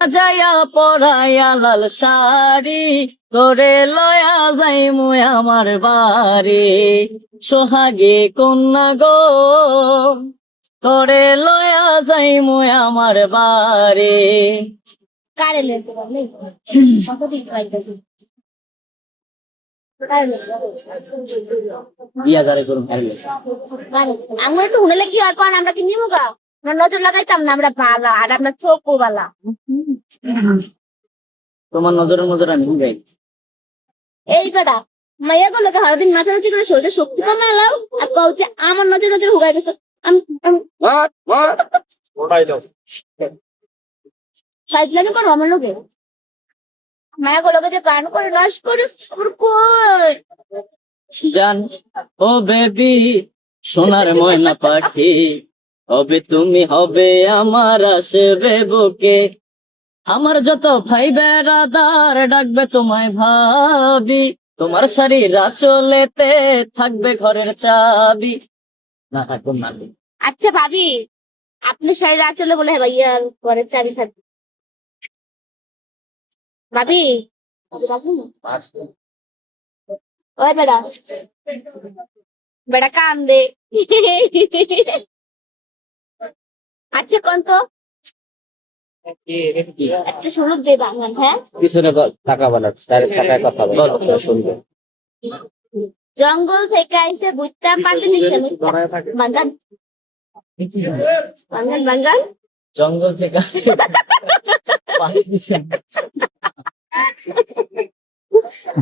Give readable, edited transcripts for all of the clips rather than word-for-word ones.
যাইয়া পরাইয়া লাল শাড়ি করে লয়া যাই মুই আমার বাড়ি সোহাগে কন্যা গো করে লয়া যাই মুই আমার বাড়ি। কারে লেতে পারলে কত দিন পাইতেছি বিয়া যারে করুন আমরা একটু হুনেলে কি হয় কোন আমরা কি নিবো গা নজর লাগাইতাম না আমরা বালা আর আমরা চোখও বালা তোমার নজরের নজর আমি যাই এই বেটা মাইয়া গুলোকে সারাদিন নাচানাচি করে শরীরে শক্তি কমে এলাও আর কৌছে আমার নজর নজর হুগাই গেছে ফাইজলামি করো আমার লোকে মায়া গুলোকে যে প্রাণ করে নাশ করে কই জান ও বেবি সোনার ময়না পাখি হবে তুমি হবে আমার আসবে বুকে আমার যত ভাই বেড়াদার ডাকবে তোমায় ভাবি তোমার শাড়ির আঁচলেতে থাকবে ঘরের চাবি না থাকুন না আচ্ছা ভাবি আপনি শাড়ির আঁচলে বলে ভাইয়ার ঘরের চাবি থাকবে ভাবি ওই বেড়া বেড়া কান্দে আচ্ছা কোন তো একটা শুরু দে বাংলান হ্যাঁ পিছনে টাকা বানাচ্ছে তার টাকায় কথা বলো শুনবে জঙ্গল থেকে আইসে বুঝতে পারতে দিছে বাঙ্গান বাঙ্গান বাঙ্গান জঙ্গল থেকে আসে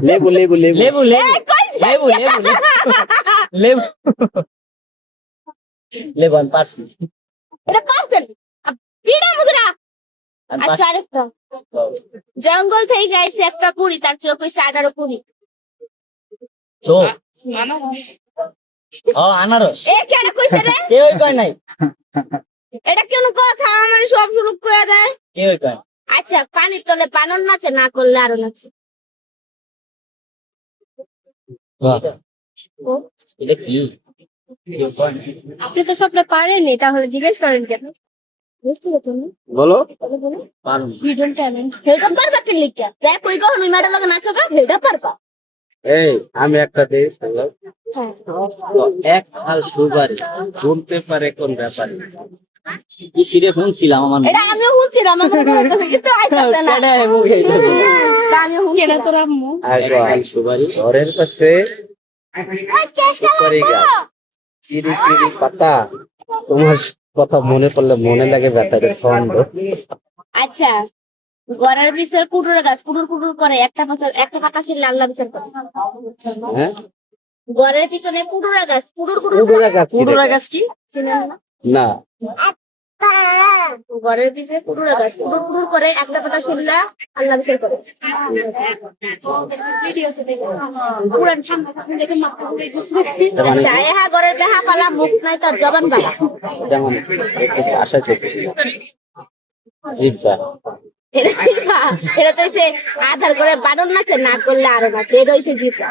লেবু লেবু লেবু লেবু লেবু লেবু লেবু লেবু আমি পারছি এটা পারছেন পিড়া মুগরা আচ্ছা আরেকটা জঙ্গল থেকে আইসে একটা পুরি তার চোখ হইছে 18 পুরি চোখ ও আনারস এ কেন কইছে রে কে ওই কয় নাই এটা কেন কথা আমার সব শুরু করে দেয় কে ওই কয় আচ্ছা পানির তলে বানর নাচে না করলে আরো নাচে এটা কি আপনি তো সবটা পারেননি তাহলে জিজ্ঞেস করেন কেন বলো হিডেন ট্যালেন্ট হেডা পারবা কি লিখা দেখ কই গো নুই ম্যাডাম লাগে নাচো গা হেডা পারবা এই আমি একটা দেই এক হাল সুবারি বলতে পারে কোন ব্যাপারে কি সিরিয়াস শুনছিলাম আমার এটা আমিও শুনছিলাম আমার কিন্তু আইতাছে না কেডা মুখে তা আমিও শুনছিলাম তোর আম্মু এক হাল সুবারি ঘরের কাছে সুপারি গাছ চিরি চিরি পাতা তোমার কথা মনে পড়লে মনে লাগে ব্যথাটা ছন্দ আচ্ছা গড়ের বিচার কুটুরে গাছ কুটুর কুটুর করে একটা পাতা ছিল আল্লাহ বিচার করে হ্যাঁ গড়ের পিছনে কুটুরা গাছ কুটুর কুটুরা গাছ কি চিনেন না গড়ের পিছনে কুটুরা গাছ কুটুর কুটুর করে একটা পাতা ছিল আল্লাহ বিচার করে ভিডিও আছে দেখুন পুরান সামনে দেখে মাথা ঘুরে গেছে আচ্ছা এহা গড়ের বেহা পালা মুখ নাই তার জবান বালা যেমন আশা করতেছি জিপসা এটা তো হচ্ছে আধার করে বানর নাচে না করলে আরো নাচে এটা হচ্ছে জিপা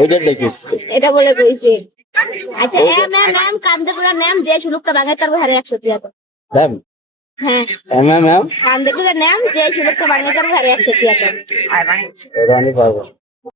ওইটা দেখিস এটা বলে কইছে আচ্ছা এম কান্দে পুরা নাম যে শুলুকটা ভাঙে তার হারে 100 টাকা দাম হ্যাঁ এম কান্দে পুরা নাম যে শুলুকটা ভাঙে তার হারে 100 টাকা রানী পাবো